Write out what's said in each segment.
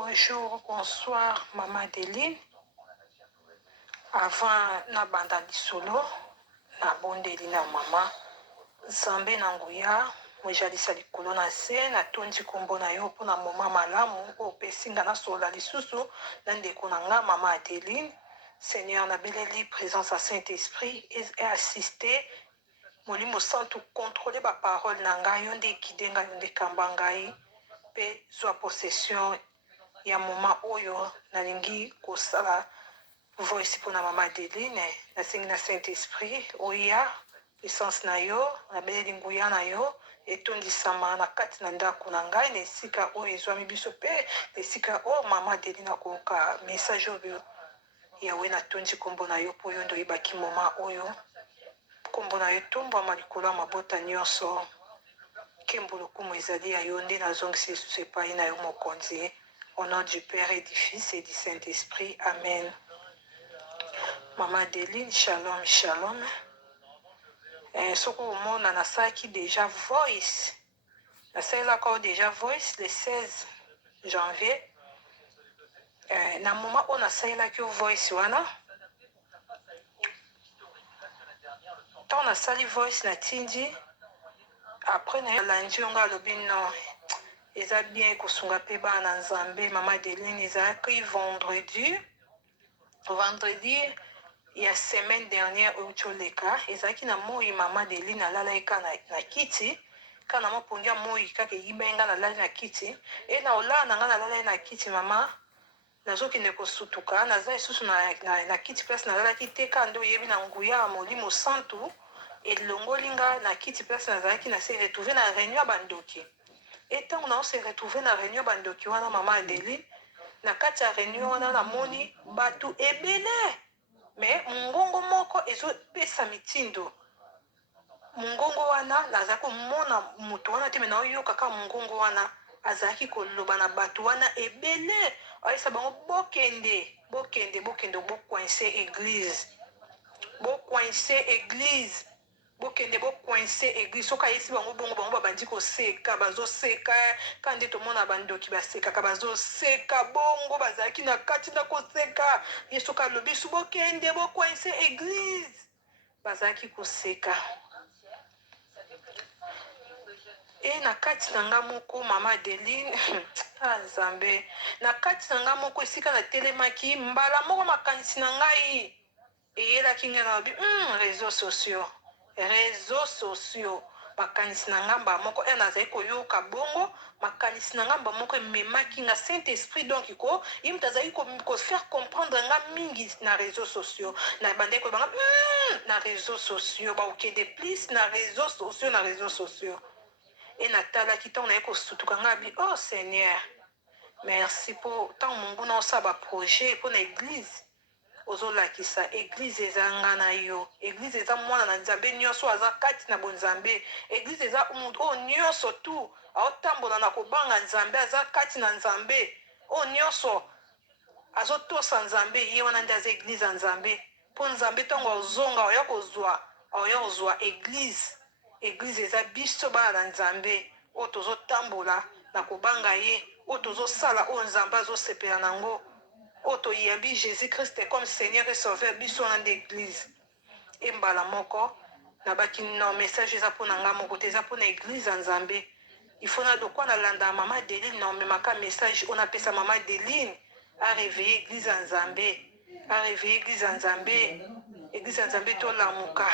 Bonjour, bonsoir, Maman Adeline. Avant na banda lisolo, na bondeli na mama, Zambe na nguya, mwejalisa likolo na se, na tondi kombo na yo pona moma malamu, opesinga na sola lisusu, na ndeko na nga, Maman Adeline. Seigneur, na beleli présence à Saint-Esprit et assister molimo santu contrôler ba parole na ngai, yo nde kidenga, yo nde kamba ngai, pe zwa possession ya moma oyo nalingi kosala voice mpona Mama Adeline. Nasengi na Saint-Esprit oya licence na yo, na beleli nguya na yo etondisama na kati na ndako na ngai, na esika oyo ezwami biso, pe esika oyo Mama Adeline akoyoka message oyo yawe natondi kombo na yo mpo yo nde oyebaki moma oyo. Kombo na yo etombwama likolo ya mabota nyonso, nkembo lokumu ezali ya yo, nde nazongisi lisusu epai na yo mokonzi. Au nom du Père et du Fils et du Saint-Esprit. Amen. Maman Adeline, shalom, shalom. Soko omona nasalaki déjà voice. Nasalelaka déjà voice le 16 janvier. Na moment oyo nasalelaki voice wana, ntango nasali voice natindi après nalandi yongo alobi non eza bien kosunga mpe bana na Nzambe. Mama Adeline ezalaki vendredi ya semaine dernière oyo toleka, ezalaki na moi Mama Adeline alalaki kaka na kiti, kaka na mopongi ya moi kaka eyibai nga nalali na kiti, e na olala na nga nalalaki na kiti mama, nazokende kosutuka naza lisusu na kiti place nalalaki te, kaka nde oyebi na nguya ya molimo santu elongoli nga na kiti place nazalaki na se retrouve na réunion ya bandoki. E ntango naose retrouve na réunion bandoki wana Mama Adeline, na kati ya réunion wana namoni bato ebele, me mongongo moko ezopesa mitindo. Mongongo wana nazalaki komona moto wana te, me naoyoka kaka mongongo wana azalaki koloba na bato wana ebele, ayesa bango bokende bocoince église, bokende bocoince église. Soki ayesi bango bongo, bango babandi koseka, bazoseka ka nde tomona bandoki basekaka, bazoseka bongo, bazalaki na kati na koseka. Ye soki alobi su bokende bocoince église, bazalaki koseka. E na kati na nga moko Mama Adeline Nzambe, na kati na nga moko esika na telemaki, mbala moko makanisi na ngai eyelaki ngai na lobi réseaux sociaux makanisi na ngamba moko nazali koyoka bongo, makanisi na ngamba moko ememaki nga Saint-Esprit, donc ko yimta azali ko faire comprendre nga mingi na réseaux sociaux, na bandeko banga na réseaux sociaux ba okende plus na réseaux sociaux. Et natalaki ntango naye kosutuka nga bi oh Seigneur merci po ntango monguna osaba projet mpo na église, ozolakisa église eza nga na yo, église eza mwana na Nzambe nyonso aza kati na bonzambe, église eza omuntu oyo nyonso tu aotambola na kobanga Nzambe, aza kati na Nzambe, oyo nyonso azotosa Nzambe, ye wana nde aza église ya Nzambe. Mpo Nzambe ntango ozonga oya kozwa église eza biso bana na Nzambe oyo tozotambola na kobanga ye, oyo tozosala oyo Nzambe azosepela nango, oyo toyebi Jésus Christ comme Seigneur et Sauveur, biso wana nde église. E mbala moko nabaki non message eza mpona nga moko te, eza mpona église ya Nzambe. Il faut na dokwa nalanda Mama Adeline na omemaka message oyo napesa Mama Adeline aréveille église ya Nzambe, aréveille église ya Nzambe, église ya Nzambe tolamuka.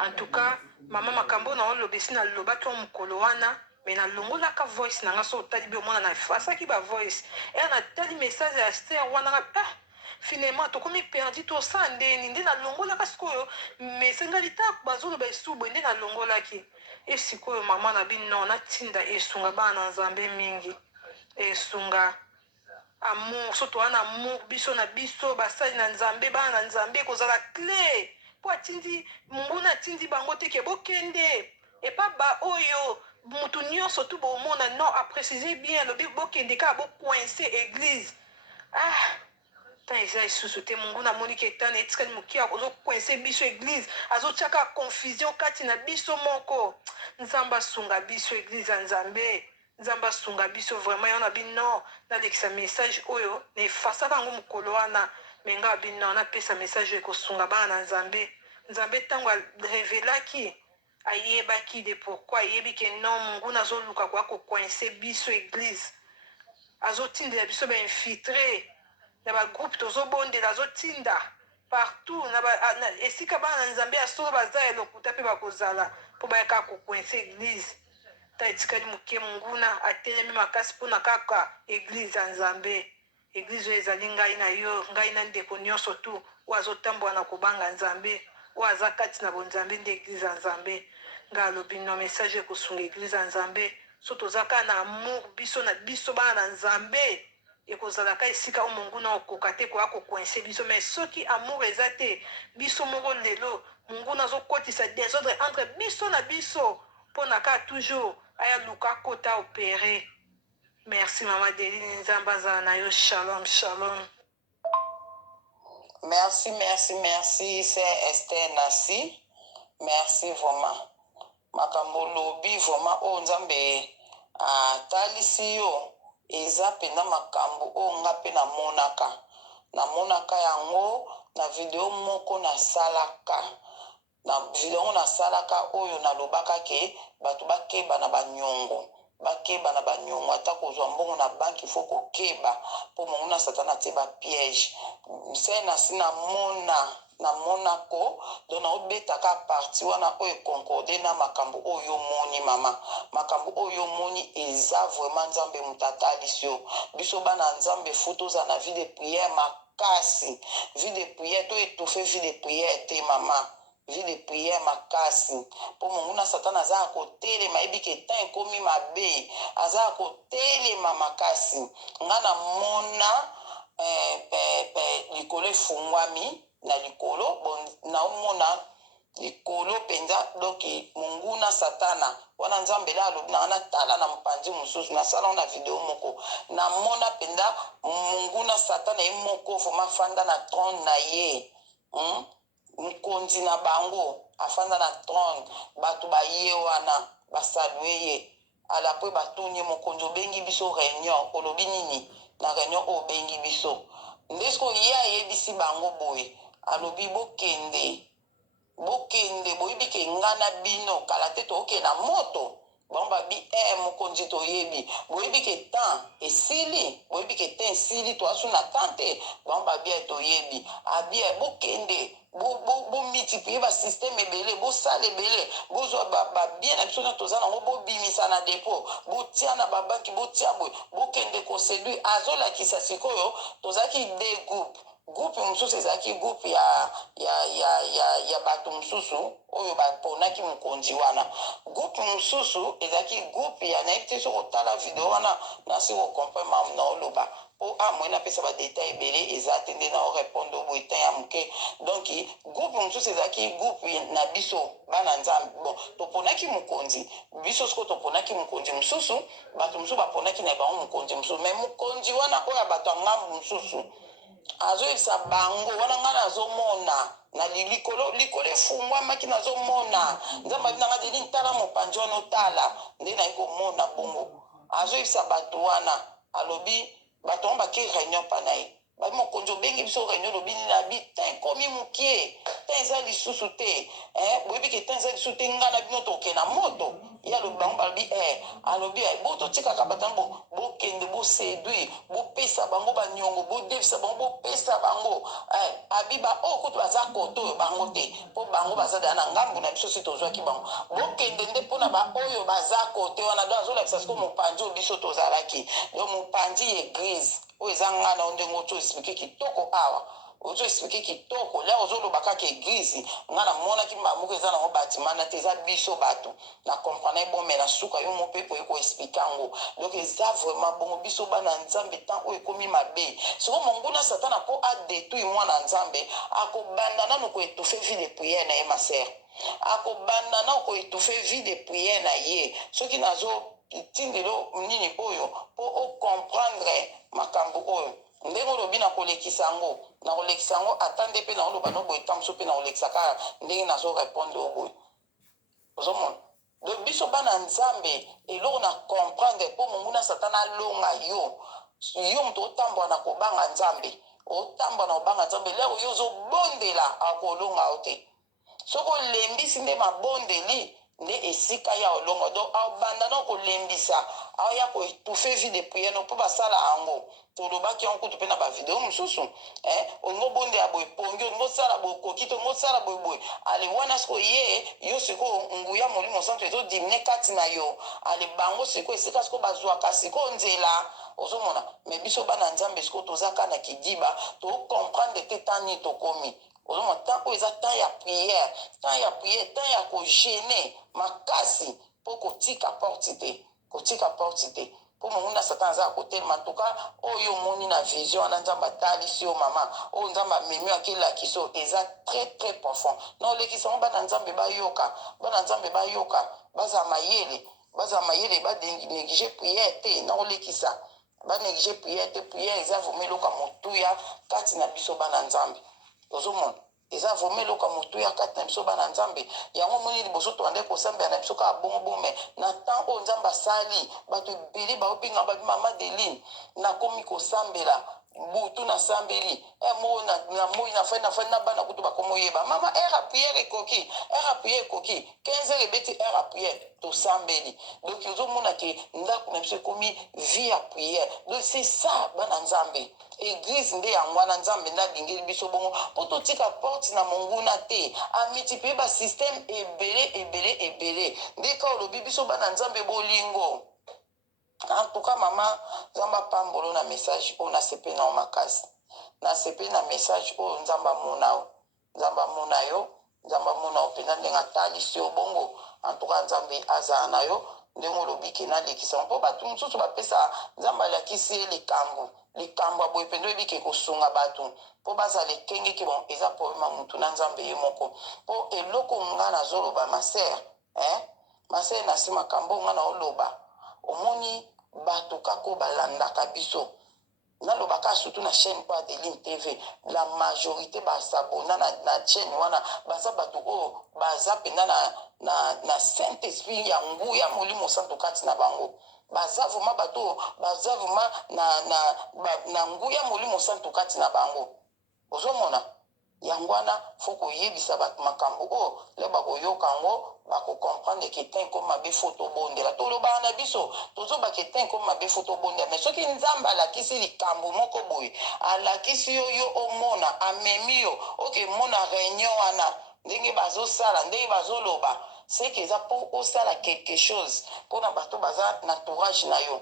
En tout cas mama makambo na olobesi na lobaki mokolo wana, me nalongolaka voice na nga so otali bi omona na fasaki ba voice, e natali message ya Esther wana nga finalement tokomi perdi tosala ndeni, nde nalongolaka sikoyo mesengali ta bazoloba esubu nde nalongolaki. E sikoyo mama na bi non natinda esunga bana na Nzambe mingi, esunga amour, soto wana amour biso na biso basali na Nzambe, bana na Nzambe kozala clé po atindi monguna atindi bango te ke bokende epa ba oyo mutu nyonso tu bomona non apréciser bien lobi bokende kaka bocoince église. Tan eza lisusu te, monguna amoni ke etana etikali mokia azocoince biso église, azotiaka confusion kati na biso moko. Nzambe asunga biso église ya Nzambe, nzambe asunga biso vraiment yo na bino nalekisa message oyo na efasaka yango mokolo wana me nga bino napesa message oyo ekosunga bana na nzambe nzambe ntango arevelaki ayebaki de pourquoi ayebi ke non monguna azoluka koya kokoinse biso église azotindela biso bainfiltre na bagroupe tozobondela azotinda partout esika bana na nzambe ya solo baza elokuta mpe bakozala mpo bayaka kokoinse église ta etikali moke monguna atelemi makasi mpona kaka église ya nzambe église oyo ezali ngai na yo ngai na ndeko nyonso tu oyo azotambola na kobanga nzambe oyo aza kati na bonzambe nde église ya nzambe ngai alobi no message ekosunga église ya nzambe so toza kaka na amour biso na biso bana na nzambe ekozalaka esika oyo monguna okoka te koya kokoinse biso mais soki amour eza te biso moko lelo monguna azokotisa désordre entre biso na biso mpona kaka toujours aya luka kota opéré. Merci mama Deline nzambe azala na yo shalom shalom. Merci c'est Esther Nassi. Merci vraiment. Makambo lobi vraiment o nzambe atalisi yo eza pena makambo o nga pe namonaka yango na video moko nasalaka oyo nalobaka ke bato bakeba na banyongo ata kozwa mbongo na banki fo kokeba mpo monguna satana atie bapiège se nasi namonako don naobetaka parti wana oyo ekonkorde na makambo oyo omoni mama makambo oyo omoni eza vraiment nzambe moto atalisi yo biso bana nzambe fu toza na vie de prière makasi vie de prière to étouffe vie de prière te mama vie de prière makasi mpo monguna satana aza ya kotelema yebi ke tan ekomi mabe aza ya kotelema makasi nga namona likolo efungwami na likolo naomona likolo mpenza doki monguna satana wana nzambe la alobi na natala na mopanzi mosusu nasala na video moko namona mpenza monguna satana ye moko foma fanda na trône na ye mokonzi na bango afanda na trône bato baye wana basalue ye ala mpe batuni mokonzi obengi biso réunion olobi nini na réunion oyo obengi biso ndesko ye ayebisi bango boye alobi bokende boyebi ke nga na bino kala te tooke na moto bango babi mokonzi toyebi boyebi ke temps esili toasu na temps te bango babi toyebi abi bokende bomultiplie basysteme ebele bosala ebele bozwa babien na biso nyonso toza nango bobimisa na depo botia na babanki botia boye bokende koseduire azolakisa sikoyo tozalaki de groupe mosusu ezalaki groupe ya bato mosusu oyo baponaki mokonzi wana groupe mosusu ezalaki groupe ya nayebi te soki otala video wana nasi kokomprendre mamu na oloba mpo amoi napesa badetail ebele eza te nde na orépondre boye tan ya moke donc groupe mosusu ezalaki groupe na biso bana nzambe bon toponaki mokonzi biso siko toponaki mokonzi mosusu bato mosusu baponaki na bango mokonzi mosusu mais mokonzi wana oyo ya bato ya ngambu mosusu azoyebisa bango wana ngai nazomona na likolo efungwamaki nazomona nzambe abi nanga deli ntala mopanzi wana otala nde nayi komona bongo azoyebisa bato wana alobi bato ngo bake réunion mpa na ye babi mokonzi obengi biso réunion lobi nini abi tan ekomi mokie tan eza lisusu te boyebi ke tan eza lisusu te ngai na bino toke na moto ye alobi bango balobi alobi bo totikaka bato yango bokende boséduire bopesa bango banyongo bodefisa bango bopesa bango abi oyo kutu baza kote oyo bango te mpo bango baza dea na ngambu na biso si tozwaki bango bokende nde mpona baoyo baza kote wana do azolakisa siko mopanzi oyo biso tozalaki do mopanzi église oyo eza ngai na ndenge ozo explike kitoko awa ozo explike kitoko lia ozoloba kaka église ngai namonaki moko eza nango batimana te eza biso bato na comprendre ebome na suka yo mopepo ekoexplike yango donc eza vraiment bongo biso bana nzambe tan oyo ekomi mabe siko monguna satana mpo adétruire mwana nzambe akobanda nano koétouffe vie de prière na ye ma sere akobanda nano koétouffe vie de prière na ye soki nazotindelo nini oyo mpo ocomprendre makambo oyo ndenge olobi na kolekisa yango ata nde mpe naoloba no boye tamoso mpe nakolekisa kaka ndenge nazorépondre oyo boye ozomona donc biso bana nzambe eloko na comprendre mpo monguna satana alonga yo moto otambola na kobanga nzambe otambola na kobanga nzambe lero yo ozobondela akolonga yo te soki olembisi nde mabondeli nde esika ya olonga donc abanda na kolembisa aya koetufe vie de priere no mpo basala yango tolobaki yango kutu mpe na bavideo mosusu olingi obondela boye pongi olingi osala boye okoki to olingi osala boye boye ale wana sikoyo ye yo sikoyo nguya molimo santo ezodimine kati na yo ale bango sikoyo esika sikoyo bazwaka sikoyo nzela ozomona me biso bana nzambe sikoyo tozaka na kidiba tocomprendre te tani tokomi ozomona temps oyo eza temps ya priere temps ya kogene makasi mpo kotika porte te mpo monguna satan aza kotelema tuka oyo omoni na vision wana nzambe atalisi yo mama oyo nzambe amemi akelakisi oyo eza très très profond na olekisa ngo bana nzambe bayoka bazala mayele banéglige priere te na olekisa banéglige priere te priere eza vraimen eloko ya motuya kati na biso bana nzambe ozomona eza vraimen eloko ya motuya kati na biso bana nzambe yango moni liboso toande kosambela na biso kaka bongo na temps oyo nzambe asali bato ebele baobenga babi mama deline nakomi kosambela butu nasambeli moko na moi nafai na bana kutu bakomoyeba mama ere ya priere ekoki 15 heures ebeti ere ya priere tosambeli donc ozomona ke ndako na biso ekomi vie ya priere donc c'est ça bana nzambe église nde yango wana nzambe nde alingeli biso bongo mpo totika porte na monguna te amultiplie basystème ebele nde ka olobi biso bana nzambe bolingo en tout cas mama nzambe apambolo na message oyo nasepeli nao makasi nasepeli na message oyo nzambe amona yo nzambe amona yo mpenza ndenge atalisi yo bongo en tout cas nzambe azala na yo ndenge olobi ke nalekisa mpo bato mosusu bapesa nzambe alakisi ye likambo ya boye mpenza oyebi ke kosunga bato mpo bazala ekenge ke bon eza problème mutu na nzambe ye moko mpo eloko nga nazoloba masere masere na nsima makambo nga na oloba omoni bato kako balandaka biso nalobaka surtout na chaîne po Adeline TV la majorité basabona na chaîne wana baza bato oyo baza mpenza na saint esprit ya nguya molimo santo kati na bango baza vraiment bato oyo baza vraiment na nguya molimo santo kati na bango ozomona yango wana fo koyebisa bato makambo oyo le bakoyoka yango bakokomprendre ke te nko mabe fo tobondela tolobaka na biso tozoba ke te nko mabe fo tobondela mais soki nzambe alakisi likambo moko boye alakisi yo omona amemi yo oke mona réunion wana ndenge bazosala ndenge bazoloba seke eza mpo osala quelque chose mpona bato baza na entourage na yo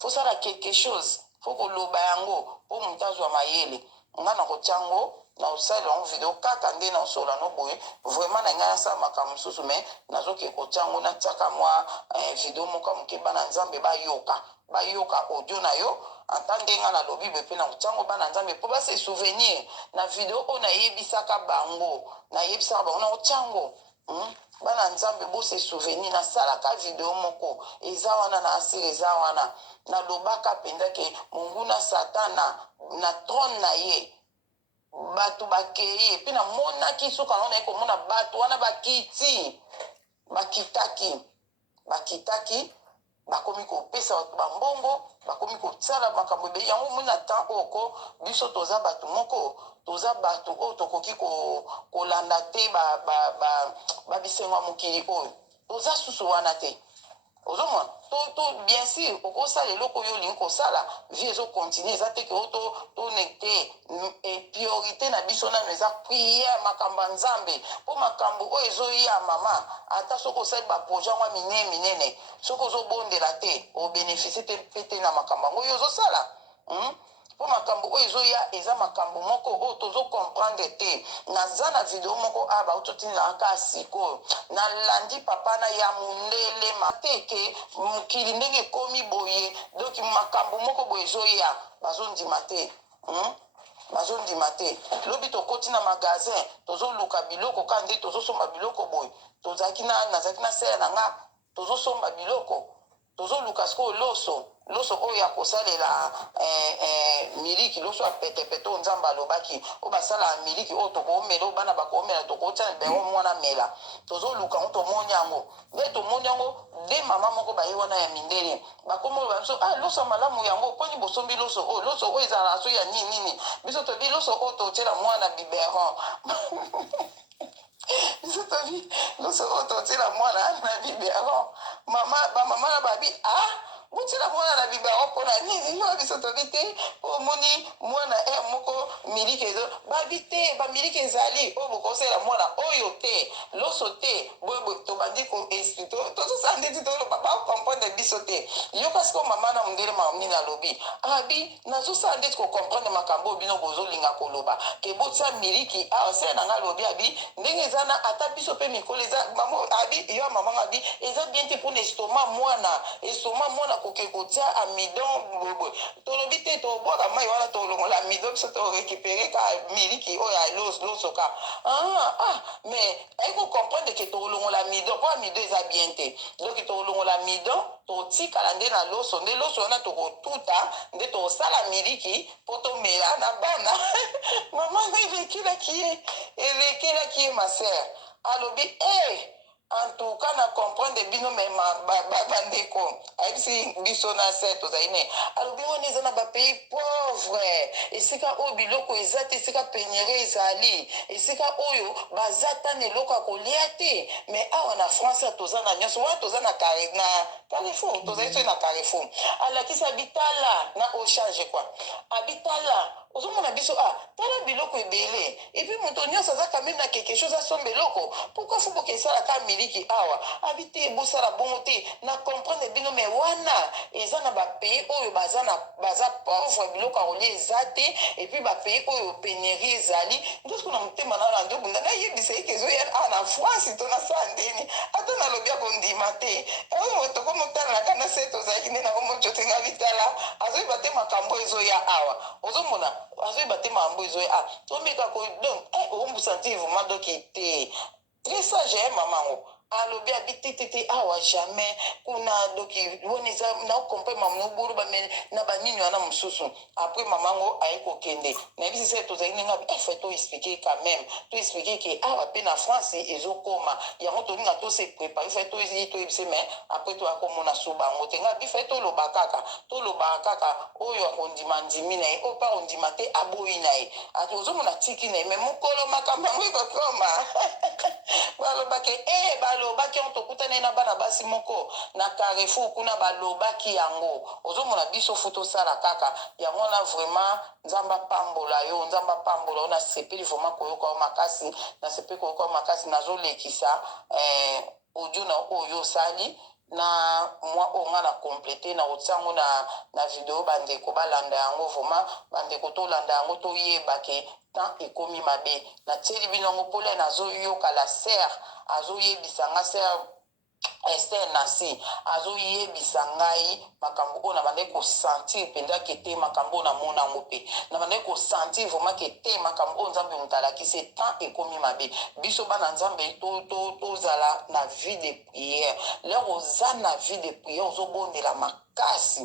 fosala quelque chose fo koloba yango mpo moto azwa mayele nga na kotyango na osali yango video kaka nde na osola no boye vraiment na ngai nasala makambo mosusu me nazoke kotyango natiaka mwa video moko moke bana nzambe bayoka audio na yo anta nde nga nalobi boye mpe na kotyango bana nzambe mpo base souvenir na video oyo nayebisaka bango na kotyango bana nzambe bose souvenir nasalaka video moko eza wana na asili eza wana nalobaka mpenza ke monguna satana na trône na ye bato bakei epi namonaki soka ngo naye komona bato wana bakitaki bakomi kopesa bato bambongo bakomi kosala makambo ebele yango moni na temps oko biso toza bato moko toza bato oyo tokoki kolanda te babisengo ya mokili oyo toza susu wana te ozomona bien sûr okosala eloko oyo olingi kosala vie ezokontinue eza te ke oyo tonekte priorité na biso nano eza priere makambo ya nzambe mpo makambo oyo ezoya mama ata soki osali baprojet yango minene soki ozobondela te obénéficie te mpe te na makambo yango oyo ozosala mpo makambo oyo ezoya eza makambo moko oyo tozokomprendre te naza na video moko aya bautotinelaka kaka sikoyo nalandi papa na ya mondele mateke mokili ndenge ekomi boye donc makambo moko boye ezoya bazondima te lobi tokoti na magasin tozoluka biloko kaka nde tozosomba biloko boye nazalaki na sere na nga tozosomba biloko tozoluka sikoyo loso oyo akosalela miliki loso apetepete oyo nzambe alobaki oyo basala miliki oyo tokoomela oyo bana bakoomela tokotia bengo mwana mela tozoluka ngo tomoni yango nde tomoni yango nde mama moko baye wana ya mindele bakomoloba biso loso malamu yango poni bosombi loso oyo ezala na so ya nini biso tobi loso oyo totiela mwana biberon biso tobi loso oyo totiela mwana na biberon bamama na babi botiela mwana na biberon mpona nini yo biso tobi te omoni mwana moko miliki ezo babi te bamiliki ezali oyo bokosela mwana oyo te loso te boye tobandi koexplike tozosala ndeti toloba bakomprendre biso te yo parce que mama na mondele mamini alobi abi nazosala ndeti kokomprendre makambo oyo bino bozolinga koloba ke botia miliki sele na nga alobi abi ndenge eza na ata biso mpe mikolo eza abi yo mamanga abi eza bien te mpona estoma mwana koke kotia amidon boboy tolobi te tobwaka mai wana tolongola amidon biso torekipere ka miliki oyo ya loso ka mais ekokomprendre ke tolongola amidon mpo amidon eza bien te donc tolongola amidon totikala nde na loso nde loso wana tokotuta nde tosala miliki mpo tomela na bana mama na elekelaki ye ma sere alobi en tout cas na comprendre bino me bandeko ayebisi biso na se tozali ne alobi wana eza na bapays pauvre esika oyo biloko eza te esika pénurie ezali esika oyo baza tana eloko ya kolia te mais awa na france toza na nyonso wana toza na Carrefour tozali so na Carrefour alakisi abitala na ochange kwa abitala ozomona biso tala biloko ebele epuis moto nyonso aza quand même na quelque chose asomba eloko pourquoi fo boke esalaka miliki awa abi te bosala bongo te na comprendre bino me wana eza na bapays oyo baza pauvre biloko ya kolia eza te epuis bapays oyo pénurie ezali ndosko na motema na ndobunda nayebisa eke ezoya na france to nasala ndeni ata nalobi ya kondima te oyo tokomotalanaka na se tozalaki nde nakomojotenga bitala azoyeba te makambo ezoya awa ozomona azoyeba te makambo ezoya tomeka donc okombusanti vraiment doki te très sage mamango alobi abi te awa jamais kuna doki woni eza naokompe mamanobolo na banini wana mosusu après mamango aye kokende nayebisi se tozali ndenge abi fe toexplike quand même toexplike ke awa mpe na france ezokoma yango tolinga tose prépare fe toyebise mais après toya komona so bango te ngabi fe tolobaka kaka oyo akondima ndimi na ye oyo mpa kondima te aboyi na ye ati ozomona tiki na ye mais mokolo makambo yango ekokoma balobaki balobaki yango tokutani na bana basi moko na Carrefour kuna balobaki yango ozomona biso fu tosala kaka yango na vraiment nzamba pambola yo nasepeli vraiment koyoka yo makasi nasepeli koyoka yo makasi nazolekisa audio na oyo osali na mwa onga na complete na otiango na video bandeko balanda yango vraiment bandeko tolanda yango toyeba ke tant ekomi mabe na tieli bino yango pole nazoyoka la ser azoyebisa nga ser Esther Nasi azoyebisa ngai makambo oyo na bande kosentir mpenza ke te makambo oyo namona yango mpe na bande kosentir vraiment ke te makambo oyo nzambe motalakisi tant ekomi mabe biso bana nzambe tozala na vie de prière lero oza na vie de prière ozobondela makasi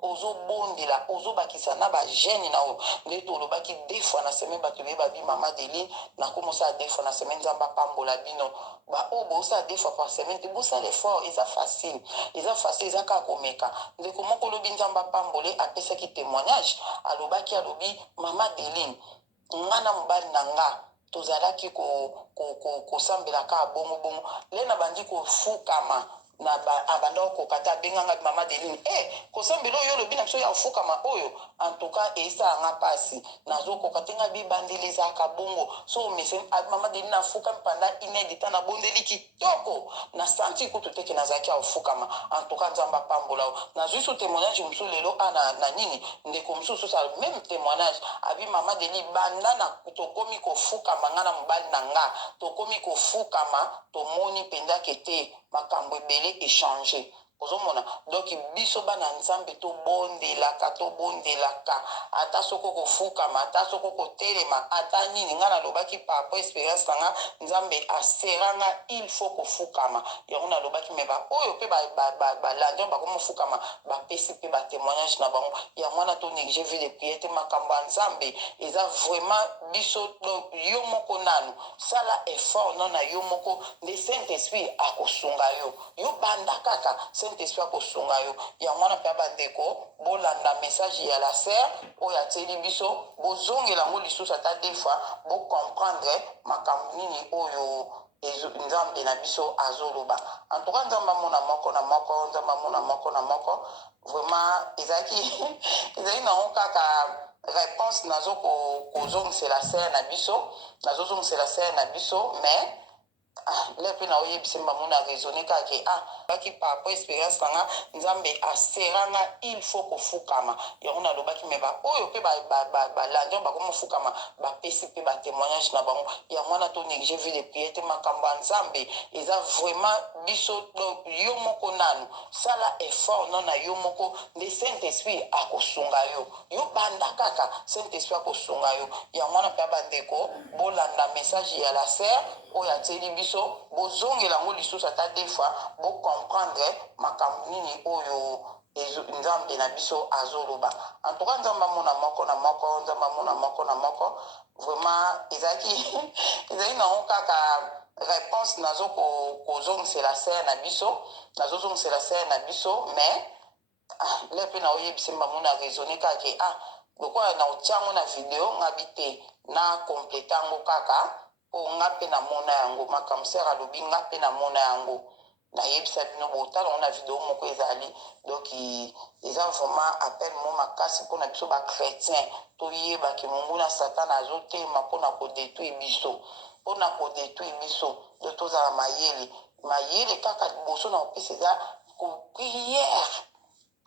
ozobondela ozobakisa na bagene na oyo nde tolobaki deux fois na semaine bato beyebabi mama Deline nakomosala deux fois na semaine nzambe apambola bino baoyo bosala deux fois par semaine te bosala effort eza facile eza kaka komeka ndeko moko olobi nzambe apambole apesaki témoignage alobi mama Deline nga na mobali na nga tozalaki kosambelaka bongo le na bandi kofukama na abanda okokata abenganga mama Deline kosambela oyo olobi na biso ya ofukama oyo en tout cas esalanga mpasi nazokoka te nga bibandeli ezalaka bongo so mese mama Deline afukami panda inedi ta nabondeli kitoko na santi kutu teke nazalaki ofukama en tout cas nzambe apambola o nazwi so témoignage mosusu lelo na nini ndeko mosusu sala même témoignage abi mama Deline banda na tokomi kofukama nga na mobali na nga tokomi kofukama tomoni mpenza ke te makambo ebele échanger ozomona donc biso bana nzambe tobondelaka ata soko kofukama ata soko kotelema ata nini nga nalobaki papa expérience nanga nzambe aseranga il faut kofukama yango nalobaki me baoyo mpe balandi bakomofukama bapesi mpe batémoignage na bango yango wana to néglige vie de prière te makambo ya nzambe eza vraiment biso yo moko nanu sala effort no na yo moko nde saint esprit akosunga yo banda kaka saint esprit akosunga yo yango wana mpe bandeko bolanda message ya la sœur oyo atieli biso bozongela yango lisusu ata defa bocomprendre makambo nini oyo nzambe na biso azoloba en tout cas nzambe amona moko na moko nzambe amona moko na moko vraiment ezalaki nango kaka réponse nazo kozongisela sœur na biso nazozongisela sœur na biso mais le mpe na oyebisa bamona raisonne kaka baki papa expérience nanga nzambe aseranga il faut kofukama yango nalobaki me baoyo mpe balandi bakomofukama bapesi mpe batémoignage na bango yango wana to néglige vie de prière te makambo ya nzambe eza vraiment biso yo moko nanu sala effort no na yo moko nde saint esprit akosunga yo banda kaka saint esprit akosunga yo yango wana mpe bandeko bolanda message ya la sœur oyo atieli biso bozongela yango lisusu ata defa bocomprendre makambo nini oyo nzambe na biso azoloba en tout cas nzambe amona moko na moko nzambe amona moko na moko vraiment ezalaki nango kaka réponse nazo kozongisela sœur na biso nazozongisela sœur na biso mais le mpe na oyebisa bamona raisonne kaka lokola na otiango na video ngabi te na complete yango kaka mpo nga mpe namona yango makambo sere alobi nga mpe namona yango nayebisa bino botala ngo na video moko ezali donc eza vraiment appel mo makasi mpona biso bachrétien toyebaki monguna satana azotema mpona kodétruire biso do tozala mayele kaka liboso na kopesa eza prière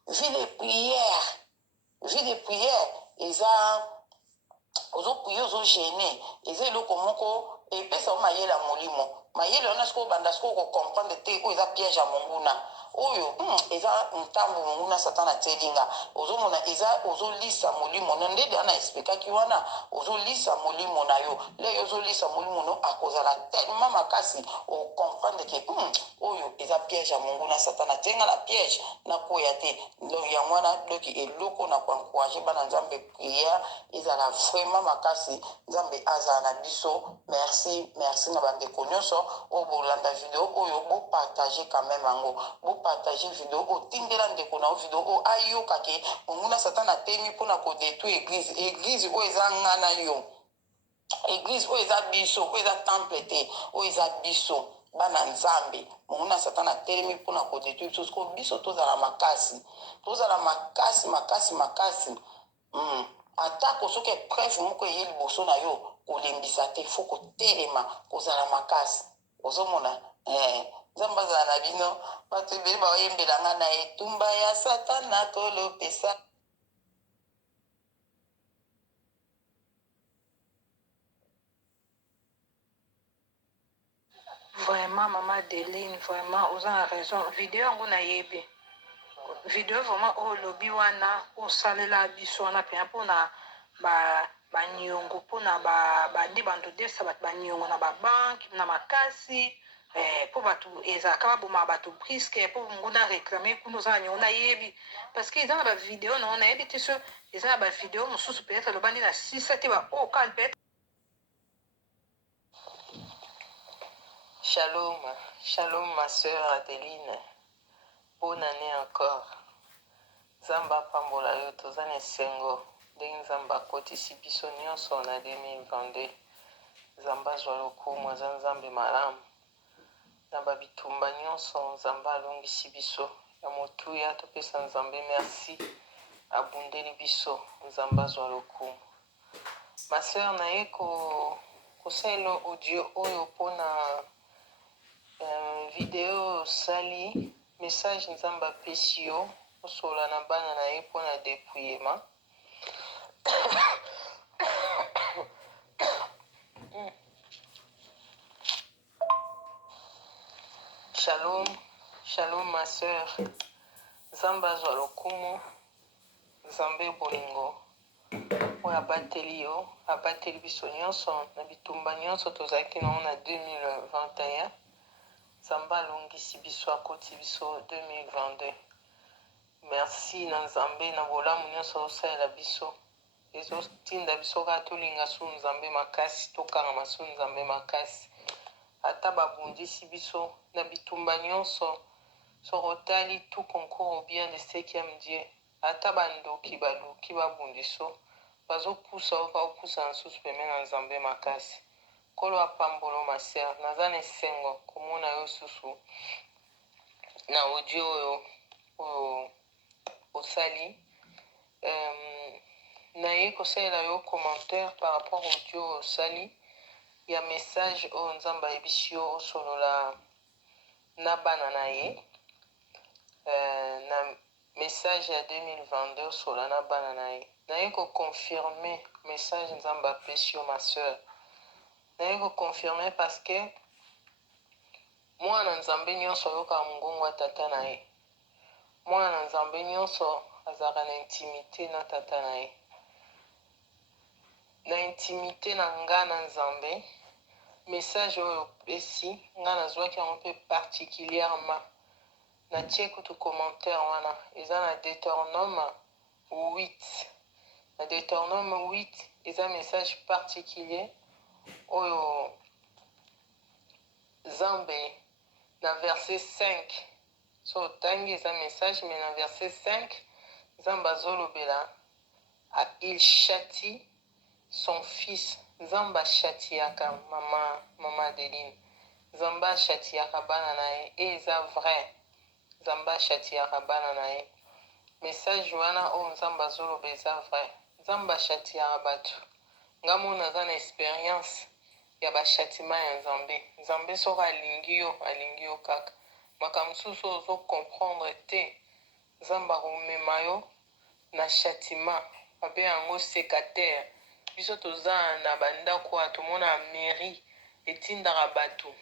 vie de prière eza ozoprie ozogene eza eloko moko epesa o mayele ya molimo mayele wana sikoyo banda sikoyo kocomprendre te oyo eza piège ya monguna oyo eza ntambo monguna satana atielinga ozomona eza ozolisa molimo no ndenge wana explikaki wana ozolisa molimo na yo le ozolisa molimo no akozala tellement makasi ocomprendre ke oyo eza piège ya monguna satana atienga na piège nakoya te donc yango wana donc eloko na koencourage bana nzambe prière ezala vraiment makasi nzambe azala na biso merci na bandeko nyonso oyo bolanda video oyo bopartage quand même yango bopartage video otindela ndeko na video oyo ayoka ke monguna satana atemi mpona kodétruire église oyo eza nga na yo église oyo eza biso oyo eza temple te oyo eza biso bana nzambe monguna satana atelemi mpona kodétruire biso siko biso tozala makasi atako soki preuve moko eye liboso na yo kolembisa te fo kotelema kozala makasi ozomona nzambe azala na bino bato ebele baoyembelanga na etumba ya satana kolopesa Vraiment, maman Adeline, vraiment, aux en raison. Vidéo, on a yébé. Vidéo, vraiment, au lobby, wana, au salela, biso, wana, puis pour na, ba nyongo, pour na, ba dibando de sabat, ba nyongo, na ba banque, na makasi, pour batu, eza, kaba boma, batu briske, pour muna réclamer, pour nous en on a yébi. Parce que dans la vidéo, on a yébi, tu sais, ils ont la vidéo, mon sous peut-être, le bandi, na 6, 7, au calme, peut-être. Shalom ma sœur Adeline. Bonne année encore. Zamba pambola yo tozana esengo. Ndenge Nzamba akotisi biso nyonso na 2022. Nzamba azwa lokumu aza Nzambe malamu. Na babitumba nyonso Nzamba alongisi biso. Ya motuya topesa Nzambe merci. Abundeli biso Nzamba azwa lokumu. Ma sœur na ye kosala audio oyo pona video sali message nzamba apesi yo osola na bana na ye mpona dépouillement Shalom ma sœur. Zamba zwa lokumu. Zambe bolingo. Oyo abateli yo. Abateli biso nyonso. Na bitumba nyonso tozalaki na 2021. Zamba alongisi biso akoti biso 2022. Merci na Nzambe na bolamu nyonso osalela biso. Ezotinda biso kaka tolinga su Nzambe makasi. Tokanga su Nzambe makasi. Ata babundisi biso na bitumba nyonso. Soko otali tout concours au bien de 5e Dieu. Ata bandoki baluki babundiso. Bazopusa opusa na susu peme na Nzambe makasi. Kolo apambolo maser. Naza esengo komona yo susu. Na audio oyo osali. Naye kosalela yo commentaire par rapport au audio osali. Ya message oyo Nzambe ayebisi yo osolola na bana na ye. Na message ya 2022 osola na bana na ye. Naye koconfirme message Nzambe apesi yo ma soeur. Naye koconfirme parce que mwana Nzambe nyonso ayoka mongongo ya tata na ye. Mwana Nzambe nyonso azalaka na intimité na tata na ye. Na intimité na nga na Nzambe, message oyo opesi nga nazwaki yango mpe particulièrement. Natie kutu commentaire wana. Eza na Deutéronome 8. Na Deutéronome 8, eza message particulier oyo Nzambe na verset 5. So tangi eza message, mais na verset 5, Nzambe azolobela il châtie son fils. Nzambe achâtiaka mama Adeline. Nzambe achâtiaka bana na ye. Et eza vrai. Nzambe achâtiaka bana na ye. Message wana oyo Nzambe azoloba eza vrai. Nzambe achâtiaka bato. Nga mona naza na expérience ya bachâtiment ya Nzambe. Nzambe soki alingi yo kaka. Makambo mosusu ozokomprendre te. Nzambe akomema yo na châtiment. Babe yango sécateur. Biso toza na bandako oyo tomona mairie etindaka bato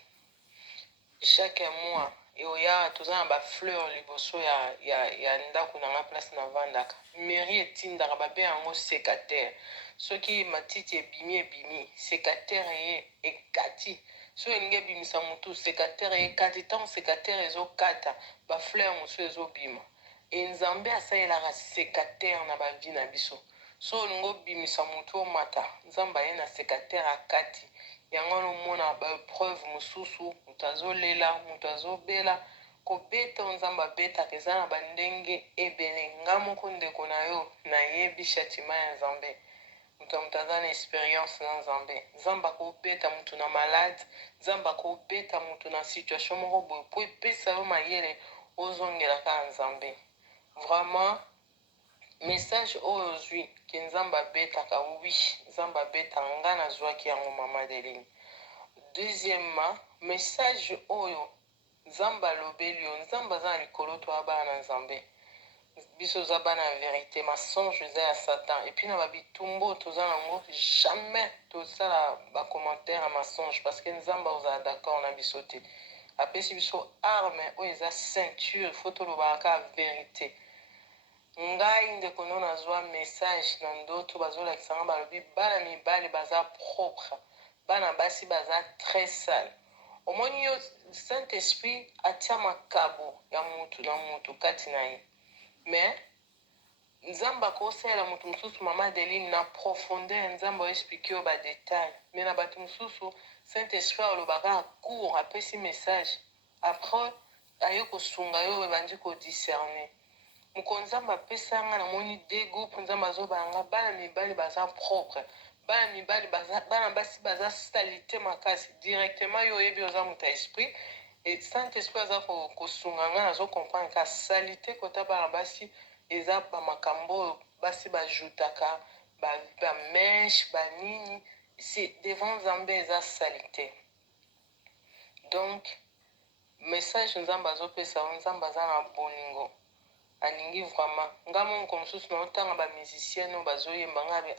chaque mois. Eoya toza na bafleur liboso ya ndako na nga place na vandaka. Mairie etindaka babe yango sécateur. Soki matiti ebimi sécateur eye ekati. So elingi ebimisa mutu sécateur eye ekati. Tant sécateur ezokata bafleur mosusu ezobima. Nzambe asalelaka sécateur na bavi na biso. So olingi obimisa mutu omata. Nzambe aye na sécateur akati. Yango nomona bapreuve mosusu mutu azolela mutu azobela kobeta Nzambe abetaka eza na bandenge ebele. Nga moko ndeko na yo nayebi châtiment ya Nzambe. Mutu aza na expérience na Nzambe. Nzambe akobeta mutu na malade. Nzambe akobeta mutu na situation moko boye po epesa yo mayele ozongelaka Nzambe. Vraiment message oyo ozwi ke Nzambe abetaka oui. Nzambe abetaka nga nazwaki yango mama Adeline. Deuxièmement, message oyo Nzambe alobeli yo. Nzambe aza na likolo to abana na Nzambe. Biso za bana ya vérité. Mensonge eza ya Satan. Et puis na babitumbo toza nango jamais tosala bacommentaire ya mensonge. Parce que Nzambe ozala d'accord na biso te. Apesi biso arme oyo eza ceinture. Faut tolobaka vérité. Ngai ndeko no nazwa message na ndoto bazolakisa nga balobi bana mibali baza propre. Bana basi baza très sale. Omoni yo Saint-Esprit atia makabo ya mutu na mutu kati na ye. Mais Nzambe akosalela mutu mosusu mama Adeline na profondeur. Nzambe oexplike yo badetail. Mais na bato mosusu Saint-Esprit alobaka court apesi message. Après aye kosunga yo ebandi kodiscerner. Moko Nzambe apesa nga namoni deux groupes Nzambe azobanga bana mibali baza propre. Bana mibali baza bana basi baza salité makasi. Directement yo yebi oza muta esprit. Et Saint-Esprit aza kosunga nga nazo comprendre ka salité kota bana basi eza ba makambo basi bajutaka ba mèche ba nini. C'est devant Nzambe eza salité. Donc message Nzambe azopesa Nzambe aza na boningo. Alingi vraiment nga monko mosusu na otanga ba musicien no bazoyemba nga be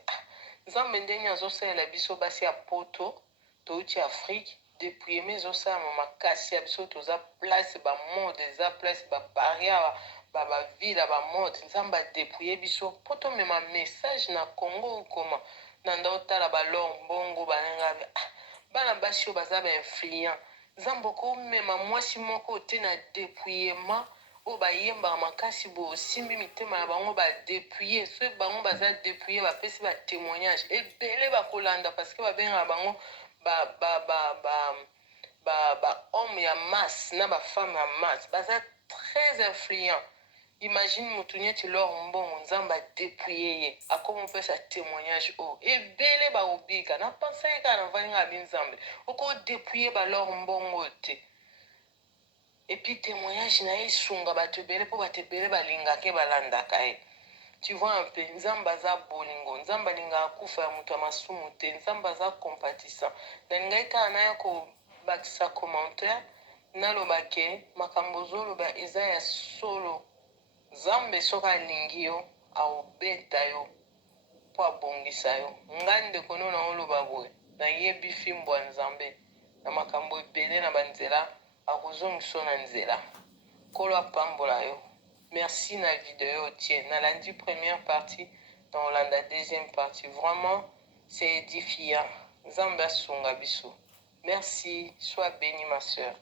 Nzambe ndenge azosalela biso basi ya poto touti Afrique dépouiller mais osala makasi ya biso toza place bamode eza place baparia bavile bamode nzambe adépouiller biso mpo tomema message na congo okoma na nda otala balor mbongo balenga bana basi oyo baza bainfluent nzambe okomema mwasi moko te na dépouillement oyo bayembaka makasi boye osimbi mitema na bango badépouille soki bango baza dépouille bapesi batémoignage ebele bakolanda parceke babengaka bango homme ya masse na bafemme ya masse baza très influent. Imagine moto neti lor mbongo nzambe adépouille ye akoma opesa témoignage oyo ebele baobika napensaki kaka navandi nga bi nzambe okodépouille balor mbongo te epuis témoignage na ye esunga bato ebele mpo bato ebele balingaka balandaka ye tu vois un peu nzambe aza bolingo nzambe alingaka kufa ya moto ya masumu te nzambe aza compatissant nalingaki kaka naya kobakisa commentaire naloba ke makambo ozoloba eza ya solo nzambe soki alingi yo aobeta yo mpo abongisa yo ngai ndeko no na oloba boye nayebi fimbo ya nzambe na makambo ebele na banzela akozongisa yo na nzela kolo apambola yo. Merci na vidéo tient. Nalandi première partie, dans la deuxième partie. Vraiment, c'est édifiant. Zamba Sunga Bissou. Merci. Sois béni, ma soeur.